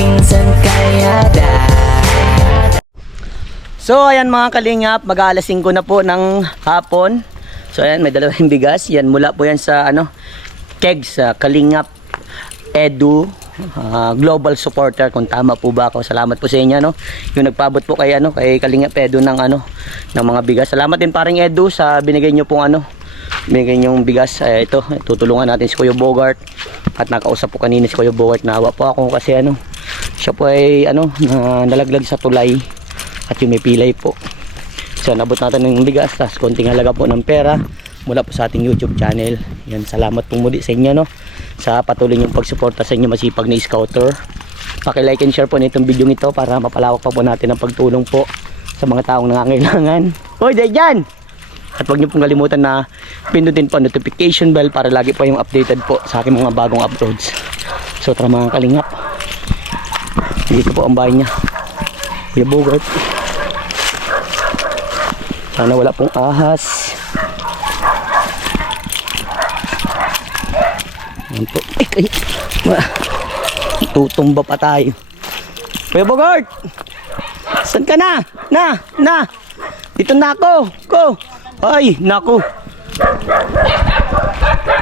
pinsan kaya So ayan mga kalingap, mag-aalas 5 na po ng hapon. So ayan, may dalawang bigas. Yan, mula po yan sa kegs sa Kalingap Edu Global Supporter, kung tama po ba ako. Salamat po sa inyo, no? Yung nagpabot po kay kay Kalingap Edu ng ng mga bigas. Salamat din paring Edu sa binigay niyo pong binigay niyong bigas. Ito, tutulungan natin si Kuya Bogart. At nakausap po kanina si Kuya Bogart, nawa po ako kasi siya po ay nalaglag sa tulay. At yung may pilay po. So nabot natin ng bigas, tas konting halaga po ng pera mula po sa ating YouTube channel. Yan, salamat po muli sa inyo, no, sa patuloy niyong pagsuporta sa inyo masipag na scouter. Paki-like and share po nitong video ito para mapalawak pa po natin ang pagtulong po sa mga taong nangangailangan. Hoy, dyan! At huwag niyo pong kalimutan na pindutin po notification bell para lagi po yung updated po sa aking mga bagong uploads. So tara mga kalingap, dito po ang bahay niya, Kuya Bogart. Sana wala pong ahas. Ayan po. Tutumba pa tayo. Kuya Bogart! Saan ka na? Dito na ako. Ay, naku.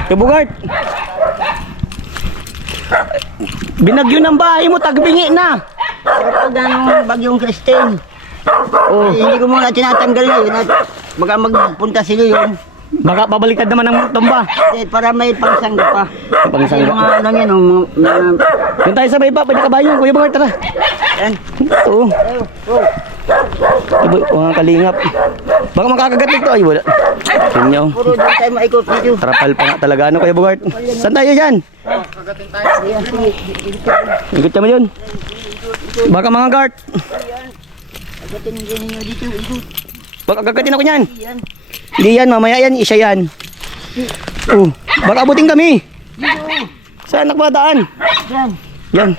Kuya Bogart! Binagyo ng bahay mo, tagbingi na. Kapag bagyong Christine. Hindi ko muna tinatanggal na yun at baka magpunta sila yun. Baka pabaliktad naman ng tumba. Para may pangsangga pa. Pangsangga. Mga lang yan, Doon tayo sa may pa, pwede kabayo, Kuya Bogart, tara. yan. Oo. Mga kalingap. Baka makakagat ito. Ay, wala. Tingnan. Puro doon tayo maikot dito. Trapal pa nga talaga, Kuya Bogart. Saan tayo dyan? Kagatin tayo. Ikot ka mo yun. Baka mga guard. Kagatin ninyo dito. Ikot. Baka gagatin ako yan. Yan. Hindi yan, mamaya yan, isa yan. Baka abutin kami. Saan nakmadaan? Yan. Yan.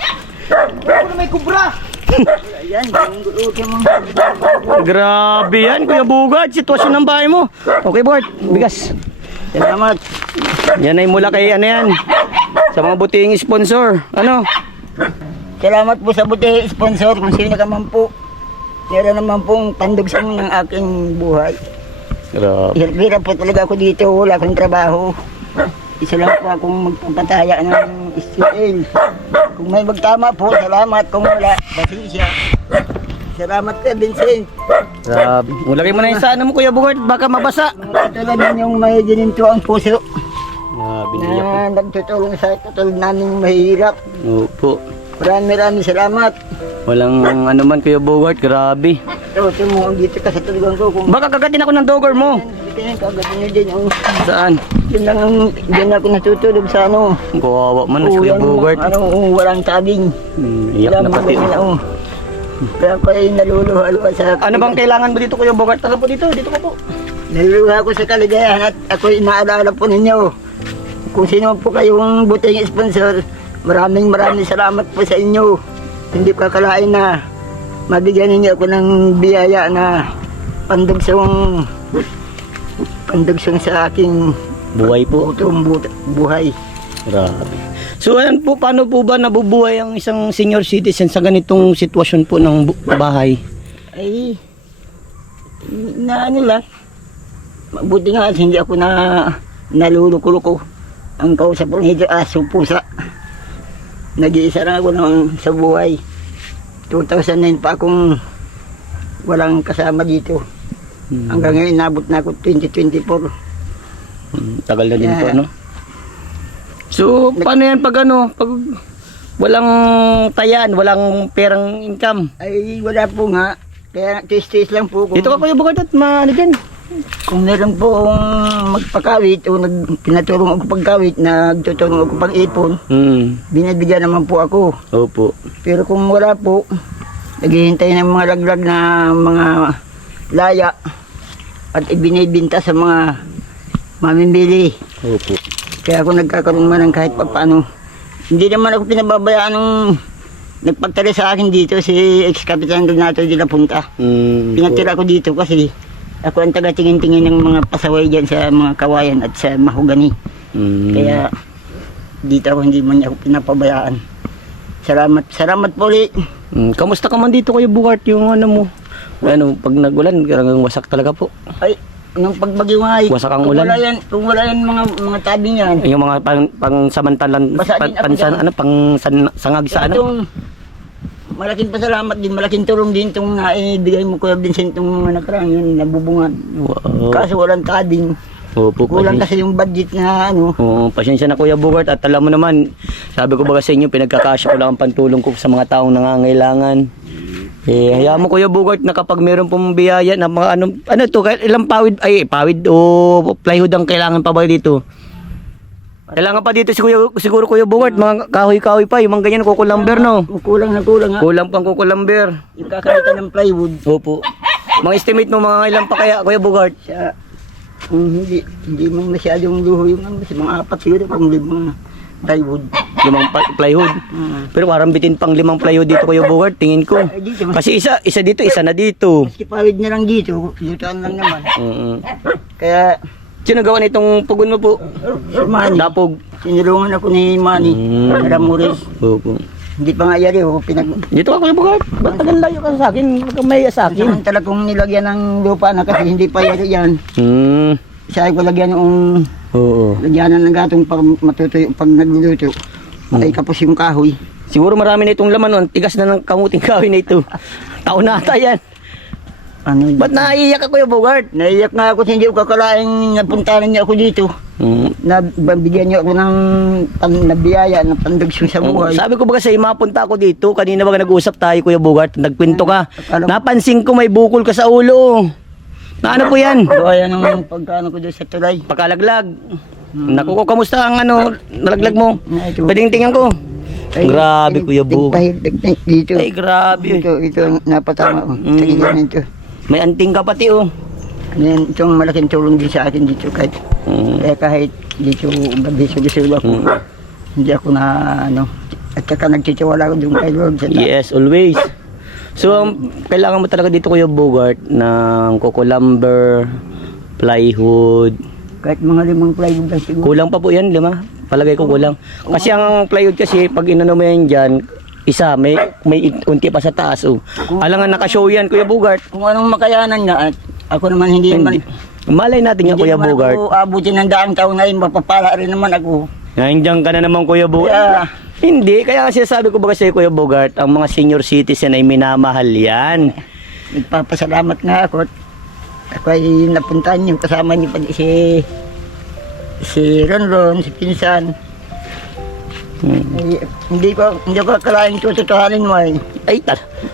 Puro may kubra. Yan. Grabe yan, Kuya Bogart. Sitwasyon ng bahay mo. Okay, Bogart. Bigas. Salamat. Yan ay mula kay yan. Sa mga buting sponsor. Salamat po sa buti sponsor kung sino ka man po. Meron naman pong pandugsang ng aking buhay. Grabe. Hirap po talaga ako dito, wala akong trabaho. Isa lang po akong magpapataya ng STL. Kung may magtama po, salamat. Kung wala, pasensya. Salamat ka, Vincent. Grabe. Ulagay mo na yung sa mo, Kuya Bogart. Baka mabasa. Katulad ninyong may gininto ang puso Grabe niya po. na nagtutulong sa katulad namin mahirap. Opo. Maraming salamat. Walang man, Kuya Bogart. Grabe. So, mo dito ka sa tulugan ko. Kung Baka kagatin ako ng dogger mo. hindi ka kagatin nyo din. Saan? Diyan ako natutulog sa Kawawa man, Kuya Bogart. Walang tabing. Iyak na pati. Kaya pa ay naluluha-luha sa... Ano bang kailangan mo dito, Kuya Bogart? Tara po dito ka po. Naluluha ko sa kaligayahan at ako'y inaalala po ninyo. Kung sino po kayong buting sponsor, maraming salamat po sa inyo. Hindi ko akalain na mabigyan ninyo ako ng biyaya na pandugsong sa aking Buhay po. buhay. Grabe. So ayan po, paano po ba nabubuhay ang isang senior citizen sa ganitong sitwasyon po ng bahay? Ay, lang. Mabuti nga hindi ako naluluko-luko. Ang kausap ko nito, aso, pusa. Nag-iisa lang ako sa buhay. 2009 pa akong walang kasama dito. Hanggang ngayon, nabot na ako 2024. Tagal na din po, So, paano yan pag pag walang tayan, walang perang income? Ay, wala po nga. Kaya tis-tis lang po. Dito ka, Kuya Bogart, at dyan. Kung meron pong magpakawit o pinatulong ako pagkawit, nagtutulong ako pang-ipon, binibigyan naman po ako. Opo. Pero kung wala po, naghihintay ng mga laglag na mga laya at ibinibinta sa mga mamimili. Opo. Kaya ako nagkakaroon man ng kahit paano. Hindi naman ako pinababayaan ng nagpagtala sa akin dito si ex-kapitan Donato de la Punta. Pinatira ko dito kasi ako ang taga-tingin-tingin ng mga pasaway dyan sa mga kawayan at sa mahogani. Kaya dito ako hindi man ako pinapabayaan. Salamat po ulit. Kamusta ka man dito Kuya Bugart yung ano mo? Ano, pag nagulan, talagang wasak talaga po. Ay, nung pagbagyo nga ay, Wasak ang ulan. Kung wala yan mga tabi niyan. Yung mga pang samantalan, Basa din ako dyan. ano, sangag sa ano? Itong, malaking pasalamat din, malaking tulong din itong naibigay mo Kuya Vincent itong mga nakarang yun, nabubungan. Wow. Kaso walang tabing. Opo, Kulang pasensya. kasi yung budget na ano. Oo, pasensya na Kuya Bugart at alam mo naman, sabi ko ba sa inyo, pinagkakasya ko lang ang pantulong ko sa mga taong nangangailangan. Hayaan mo Kuya Bugart na kapag meron pong biyaya na mga ano to, ilang pawid o plywood ang kailangan pa ba dito? Kailangan pa dito siguro Kuya Bugart, mga kahoy-kahoy pa, yung mga ganyan kukulamber no. Kulang na kulang ha. Kulang pang kukulamber. Yung kakalitan ng plywood. Opo. Mga estimate mo mga ilang pa kaya Kuya Bugart? Siya, hindi mo masyadong luho yung ano, kasi mga 4 siguro kung 5 plywood. 5 plywood. Pero parang bitin pang 5 plywood dito Kuya Bugart, tingin ko. Ay, dito, Kasi isa dito, isa na dito. maski pawid na lang dito, lutaan lang naman. Kaya, Sino gawa nitong pugon mo po? si Manny, Dapog. sinulungan ako ni Manny, Ramuris. Opo. Hindi pa nga yari, Dito ka Kuya Bugart. Ba't nagalayo ka sa akin? Huwag kang mahiya sa akin. Samantala kong nilagyan ng lupa na kasi hindi pa yari yan. Sabi ko lagyan yung Oo. lagyanan ng gatong pag matutuyo pag nagluluto. Ay kapos yung kahoy. Siguro marami na itong laman nun. Tigas na ng kamuting kahoy na ito. Taon na ata yan. Ano, Ba't naiiyak ka Kuya Bugart? naiyak nga ako, hindi ko kakalaing napuntahan niya ako dito. Nabigyan niyo ako ng nabiyaya na pandagsyon sa buhay. Sabi ko ba kasi mapunta ako dito. Kanina ba nag-usap tayo Kuya Bugart? Nagkwento ka. Napansin ko may bukol ka sa ulo. Na ano po yan? Kaya ng pagkano ko doon sa tulay. Pagkalaglag. Naku ko, kamusta ang ano, nalaglag mo? Ito. Pwedeng tingnan ko. Grabe Kuya Bugart. Dito. Ay grabe. Ito ang napatama ko. Tingnan ito. May anting ka pati oh. Yan, itong malaking tulong din sa akin dito kahit kahit dito gabi-sulo ako. Hindi ako na ano at saka nagtitiwala ko doon kay Lord sa taas. Yes, always. So, kailangan mo talaga dito Kuya Bugart ng lumber, plywood. Kahit mga 5 plywood lang siguro. Kulang pa po yan, 5. Palagay ko kulang. Kasi ang plywood kasi, pag inano mo yan dyan, isa, may unti pa sa taas. Oh. Alangan nakashow yan Kuya Bugart. Kung anong makayanan na at ako naman hindi naman Malay natin yan Kuya naman Bugart. ako abutin ng daang taon na yun, mapapala rin naman ako. Nandiyan ka na naman Kuya Bugart. Kaya, Hindi, kaya kasi sabi ko ba kasi Kuya Bugart, ang mga senior citizen ay minamahal yan. nagpapasalamat nga ako at ako ay napuntahan niyo, kasama niyo pa si Ronron, si Pinsan. Ay, hindi ko akalain tututuhanin mo ay. Ay,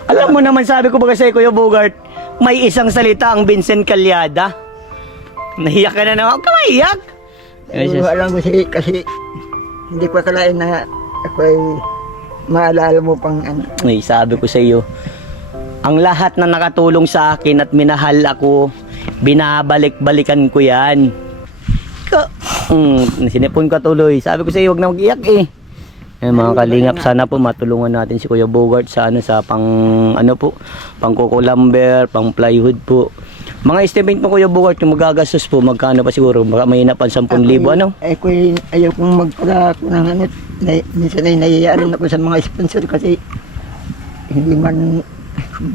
alam mo naman sabi ko ba kasi Kuya Bugart, may isang salita ang Vincent Calyada. Nahiyak ka na naman. Huwag ka maiyak. Alam ko kasi hindi ko akalain na ako ay maalala mo pang ano. Ay, sabi ko sa iyo, ang lahat na nakatulong sa akin at minahal ako, binabalik-balikan ko yan. Sinipon ka tuloy. Sabi ko sa iyo, huwag na mag-iyak eh. Mga kalingap, sana po matulungan natin si Kuya Bugart sa pang kukulamber, pang plywood po. Mga estimate mo Kuya Bugart, yung magagastos po, magkano pa siguro? Baka may hinapan 10,000 ano? Ako ayaw kong magpala ako ng ano. Minsan ay nayayarin ako sa mga sponsor kasi hindi man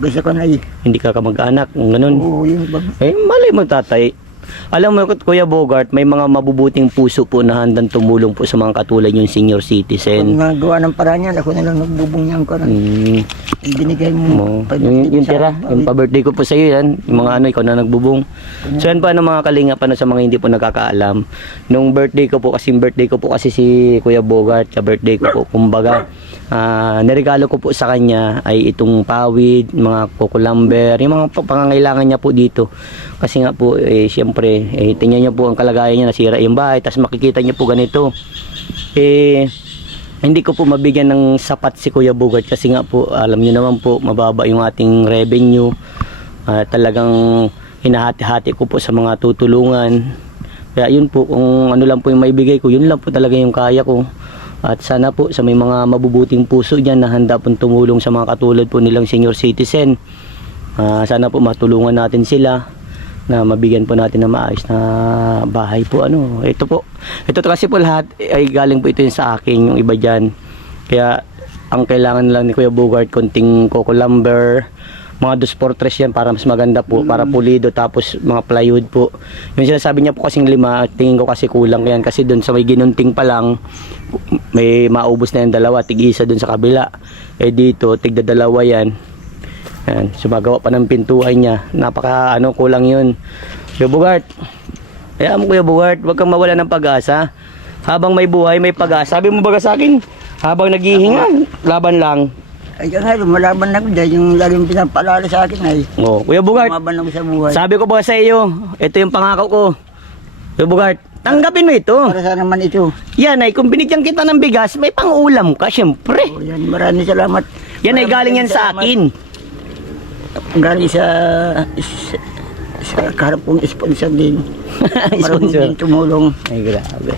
gusto ko na Hindi ka kamag-anak, ganun. Oo, yung bag. Malay mo tatay. Alam mo Kuya Bugart, may mga mabubuting puso po na handang tumulong po sa mga katulad yung senior Kung citizen. nagawa ng paraan yan, ako na lang nagbubungyan ko. Binigay mo. Yung tira, yung pa-birthday ko po sa iyo yan, yung mga ikaw na nagbubong. So yan pa mga kalinga sa mga hindi po nakakaalam. Nung birthday ko po kasi si Kuya Bugart, sa birthday ko po, kumbaga, niregalo ko po sa kanya ay itong pawid, mga kukulamber, yung mga pangangailangan niya po dito. Kasi nga po, siyempre, tingnan niyo po ang kalagayan niya, nasira yung bahay, tapos makikita niyo po ganito. Hindi ko po mabigyan ng sapat si Kuya Bugart kasi nga po, alam niyo naman po, mababa yung ating revenue. Talagang hinahati-hati ko po sa mga tutulungan. Kaya yun po, kung ano lang po yung maibigay ko, yun lang po talaga yung kaya ko. At sana po sa may mga mabubuting puso dyan na handa pong tumulong sa mga katulad po nilang senior citizen. Sana po matulungan natin sila na mabigyan po natin ng maayos na bahay po. Ito kasi po lahat ay galing po ito yung sa akin, yung iba dyan. Kaya ang kailangan lang ni Kuya Bogart, konting coco lumber, mga 2x3 yan para mas maganda po, para pulido, tapos mga plywood po. Yung sinasabi niya po kasing 5, tingin ko kasi kulang yan, kasi doon sa may ginunting pa lang, may maubos na yung 2, tig-isa doon sa kabila. Eh dito, tigda-2 yan. Yan, sumagawa pa ng pintuan niya. Napaka kulang yun. Kuya Bogart, kaya mo Kuya Bogart, huwag kang mawala ng pag-asa. Habang may buhay, may pag-asa. Sabi mo baga sa akin, habang naghihinga, laban lang. Ay, nga, lumalaban ako dahil yung laging pinapaalala sa akin ay Oh, Kuya Bogart, lumaban ako sa buhay. sabi ko ba sa iyo, ito yung pangako ko. Kuya Bogart, tanggapin mo ito. Para sa naman ito. Yan ay, kung binigyan kita ng bigas, may pang-ulam ka, syempre. O, yan, maraming salamat. Yan ay galing yan sa akin. Galing sa karap kong sponsor din. Marunong Sponsor. din tumulong. Ay, grabe.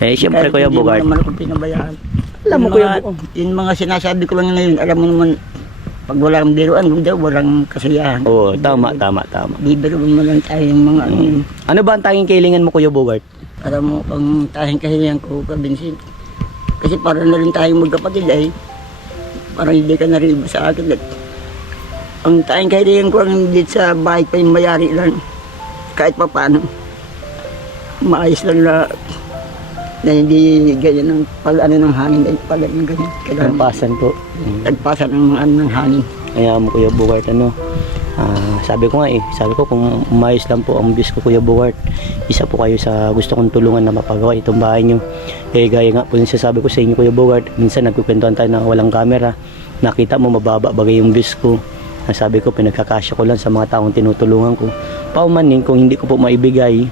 Eh, syempre, Kahit Kuya hindi Bogart. mo naman ako pinabayaan. Alam mo, Yung Kuya mga- Bogart. Yung mga sinasabi ko lang ngayon, alam mo naman, pag walang biruan, daw walang kasiyahan. Oo, tama. Bibiro mo lang tayo yung mga ano. Ano ba ang tanging kailangan mo, Kuya Bogart? Alam mo, ang tayong kahilingan ko, Kabinsin. Kasi para na rin tayong magkapatid ay, parang hindi ka na rin iba sa akin. At ang tayong kahilingan ko ang dito sa bahay pa yung mayari lang. Kahit pa paano. Maayos lang na hindi ganyan ang ng hangin ay pala yung ganyan. Kailangan Pampasan po. tagpasan ng hangin. Kaya mo Kuya Bogart, sabi ko nga sabi ko kung umayos lang po ang bis ko Kuya Bogart, isa po kayo sa gusto kong tulungan na mapagawa itong bahay nyo. Eh gaya nga po yung sasabi ko sa inyo Kuya Bogart, minsan nagkukwentuhan tayo na walang camera, nakita mo mababa bagay yung bis ko. Sabi ko pinagkakasya ko lang sa mga taong tinutulungan ko. Paumanin kung hindi ko po maibigay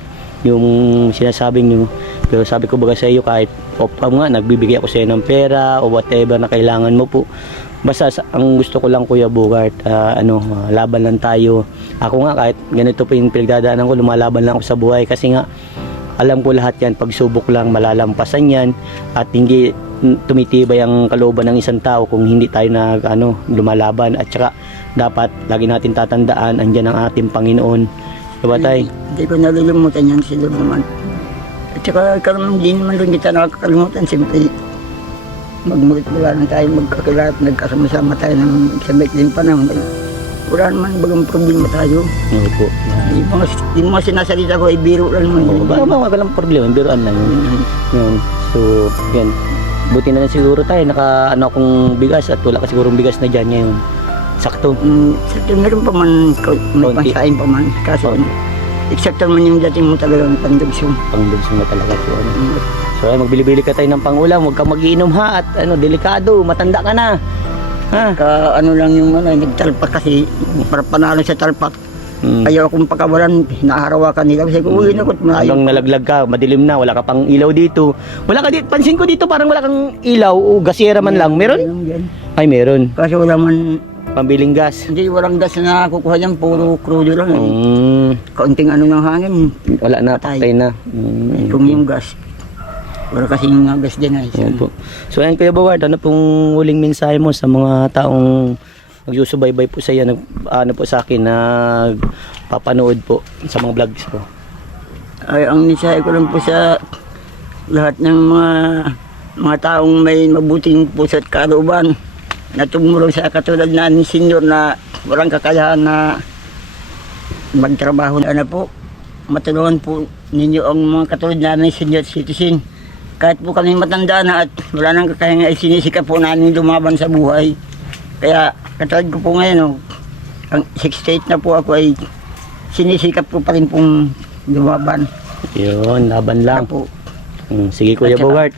yung sinasabi nyo, pero sabi ko baga sa iyo, kahit off cam nga, nagbibigay ako sa iyo ng pera o whatever na kailangan mo po. Basta ang gusto ko lang Kuya Bogart, laban lang tayo. Ako nga kahit ganito po yung pinagdadaanan ko, lumalaban lang ako sa buhay kasi nga alam ko lahat yan, pagsubok lang malalampasan yan at hindi tumitibay ang kalooban ng isang tao kung hindi tayo lumalaban. At saka dapat lagi natin tatandaan, andyan ang ating Panginoon. Diba tay? Hindi ko nalilimutan yan sila naman. At saka hindi naman rin kita nakakalimutan. Siyempre, magmula na tayo magkakilala at nagkasama-sama tayo ng sa maikling panahon. Wala naman bagang problema tayo. Oo po. Yung mga sinasalita ko ay biro lang naman. Walang problema, biruan lang yun. Yun. So, yan. Buti na lang siguro tayo, akong bigas at wala ka sigurong bigas na dyan ngayon. Sakto. Sakto meron pa man, may Konti. pansain pa man. Kaso, eksakto man yung dating mo talagang pandugsong. Pangdugsong na talaga po. So, ay, magbili-bili ka tayo ng pangulam. Huwag kang mag-iinom ha. At delikado, matanda ka na. Ha? Lang yung nagtalpak kasi, para panalo sa talpak. Ayaw akong pakawalan, hinaharawakan nila. Kasi kung uwi na ko, Hanggang nalaglag ka, madilim na, wala ka pang ilaw dito. Wala ka dito, pansin ko dito parang wala kang ilaw o gasera man lang. Meron? Ay, meron. Kasi wala man, Pambiling gas. hindi walang gas na kukuha dyan, puro crudo lang. Kaunting ng hangin, Wala na, Patay. patay na. kung yung gas. Wala kasing gas dyan ay. Opo. So ayan Kuya Bogart, ano pong huling mensahe mo sa mga taong nagsusubaybay po sa iyo, po sa akin, nagpapanood po sa mga vlogs ko? Ay, ang mensahe ko lang po sa lahat ng mga taong may mabuting puso at kalooban na tumulong sa katulad na ni Senyor na walang kakayahan na magtrabaho na po. Matulungan po ninyo ang mga katulad namin senior citizen. Kahit po kami matanda na at wala nang kakayahan ay sinisikap po namin lumaban sa buhay. Kaya katulad ko po ngayon, ang 68 na po ako ay sinisikap ko pa rin pong lumaban. Yun, laban lang. Po. Sige Kuya At saka- Bogart.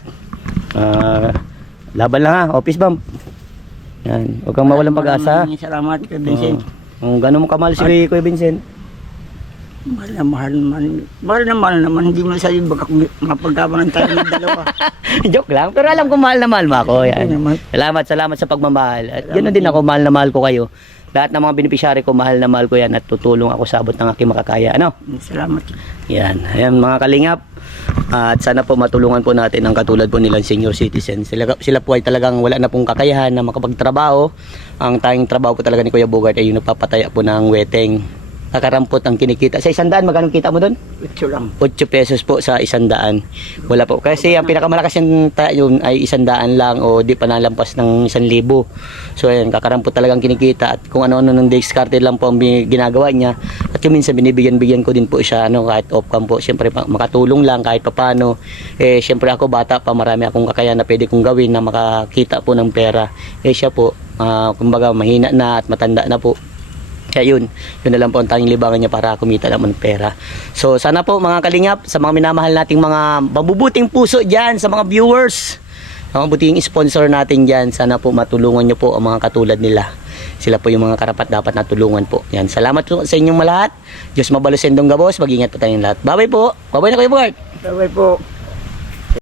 Laban lang ha, office bump. Yan, huwag kang mawalang pag-asa. Maraming salamat kay Vincent. Kung gano'n mo kamahal si Kuya Vincent. Mahal na mahal naman. Mahal naman. Hindi mo sabi baka mapagkabanan tayo ng dalawa. Joke lang, pero alam ko mahal na mahal mo ako. Oo Yan. naman. Salamat sa pagmamahal. At gano'n din ako, mahal na mahal ko kayo. Lahat ng mga beneficiary ko, mahal na mahal ko yan at tutulong ako sa abot ng aking makakaya. Ano? Salamat. Yan. Ayan mga kalingap. At sana po matulungan po natin ang katulad po nilang senior citizen. Sila po ay talagang wala na pong kakayahan na makapagtrabaho. Ang tanging trabaho po talaga ni Kuya Bogart ay yung nagpapataya po ng weteng. kakarampot ang kinikita. Sa 100, magkano kita mo doon? Ito lang. 8 pesos po sa 100. Wala po. Kasi ang pinakamalakas yun ay 100 lang o di pa nalampas ng 1,000. So ayan, kakarampot talagang kinikita at kung ano-ano ng discard lang po ang ginagawa niya. At yung minsan binibigyan ko din po siya kahit off-cam po. Siyempre makatulong lang kahit papano. Siyempre ako bata pa, marami akong kakayahan na pwede kong gawin na makakita po ng pera. Siya po, kumbaga mahina na at matanda na po. Kaya yun na lang po ang tanging libangan niya para kumita naman ng pera. So sana po mga kalingap, sa mga minamahal nating mga mabubuting puso dyan, sa mga viewers, mga buting sponsor natin dyan, sana po matulungan nyo po ang mga katulad nila. Sila po yung mga karapat dapat na tulungan po. Yan, salamat po sa inyong malahat. Diyos mabalos sendong gabos, mag-ingat po tayong lahat. Bye bye po. Bye bye na kayo, Bart. Bye-bye po.